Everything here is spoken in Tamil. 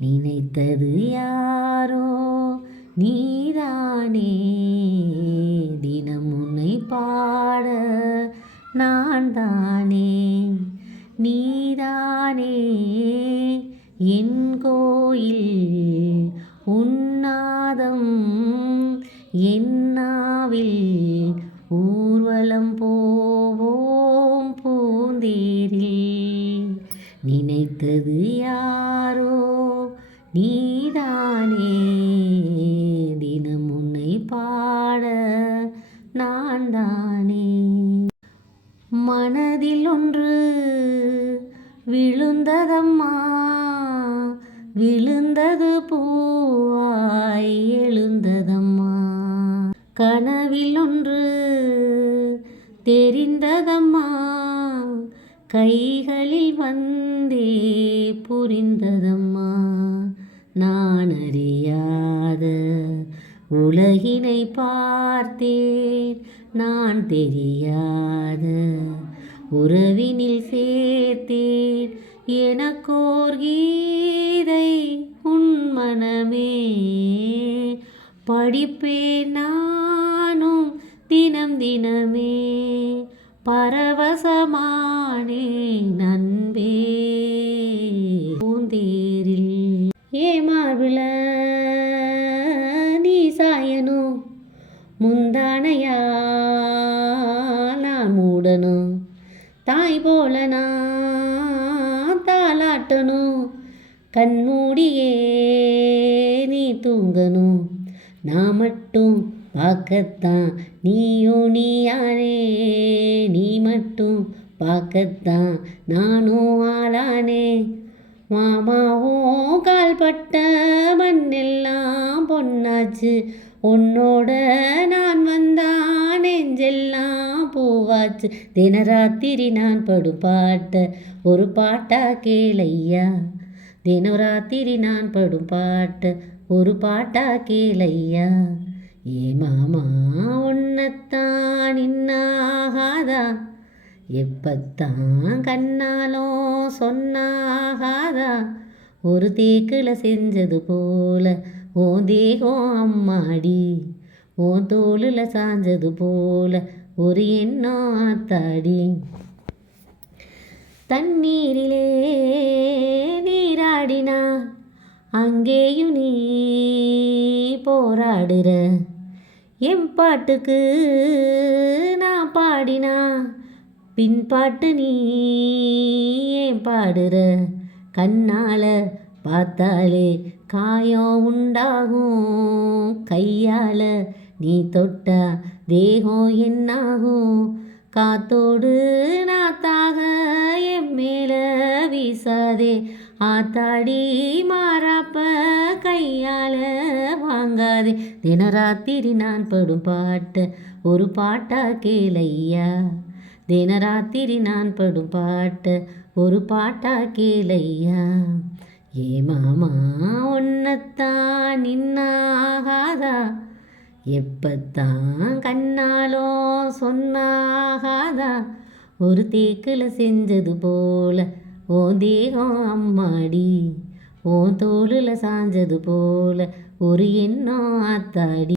நினைத்தது யாரோ? நீதானே. தினம் உன்னை பாட நான் தானே. நீதானே. என் கோயில் உன்னாதம் என்னாவில் ஊர்வலம் போவோம் பூந்தேரில். நினைத்தது யாரோ? நீதானே தினம் உன்னை பாட நான் தானே மனதில் ஒன்று விழுந்ததம்மா விழுந்தது பூவாய் எழுந்ததம்மா. கனவில் ஒன்று தெரிந்ததம்மா. கைகளில் வந்தே புரிந்ததம்மா நான் அறியாத உலகினை பார்த்தேன் நான் தெரியாத உறவினில் சேர்த்தேன். எனக்கோர் கீதை உன்மனமே படிப்பேன் நானும் தினம் தினமே. பரவசமானே நண்பே. பூந்தேரில் ஏமாவில நீ சாயனோ? முந்தானையா நான் மூடணும் தாய் போல நான் தாளாட்டணும் கண்மூடியே நீ தூங்கணும் நான் மட்டும் பார்க்கத்தான். நீயும் நீயானே நீ மட்டும் பார்க்கத்தான். நானும் ஆளானே மாமாவும் கால்பட்ட மண்ணெல்லாம் பொன்னாச்சு. உன்னோட நான் வந்தான் நெஞ்செல்லாம் பூவாச்சு. தினராத்திரி நான் படும் பாட்ட ஒரு பாட்டா கேளையா தினராத்திரி நான் படும் பாட்ட ஒரு பாட்டா கேளையா ஏ மாமா உன்னத்தான் இன்னாகாதா? எப்பத்தான் கண்ணாலும் சொன்னாகாதா? ஒரு தேக்கில் செஞ்சது போல ஓ தேகம் அம்மாடி. ஓ தோளில் சாஞ்சது போல ஒரு எண்ணம் ஆத்தாடி. தண்ணீரிலே நீராடினா அங்கேயும் நீ போராடுற. என் பாட்டுக்கு நான் பாடினா பின்பாட்டு நீ ஏன் பாடுற? கண்ணால் பார்த்தாலே காயம் உண்டாகும். கையால் நீ தொட்ட தேகம் என்னாகும்? காத்தோடு நாத்தாக என் மேலே வீசாதே. ஆத்தாடி மாறாப்ப கையால் வாங்காதே. தினராத்திரி நான் படும் பாட்ட ஒரு பாட்டா கேளையா. தினராத்திரி நான் படும் பாட்ட ஒரு பாட்டா கேளையா. ஏ மாமா ஒன்னத்தான் நின்னாகாதா? எப்பத்தான் கண்ணாலோ சொன்னாகாதா? ஒரு தேக்கில் செஞ்சது போல ஓ தேகம் அம்மாடி ஓ தோளில் சாஞ்சது போல ஒரு எண்ணம் ஆத்தாடி.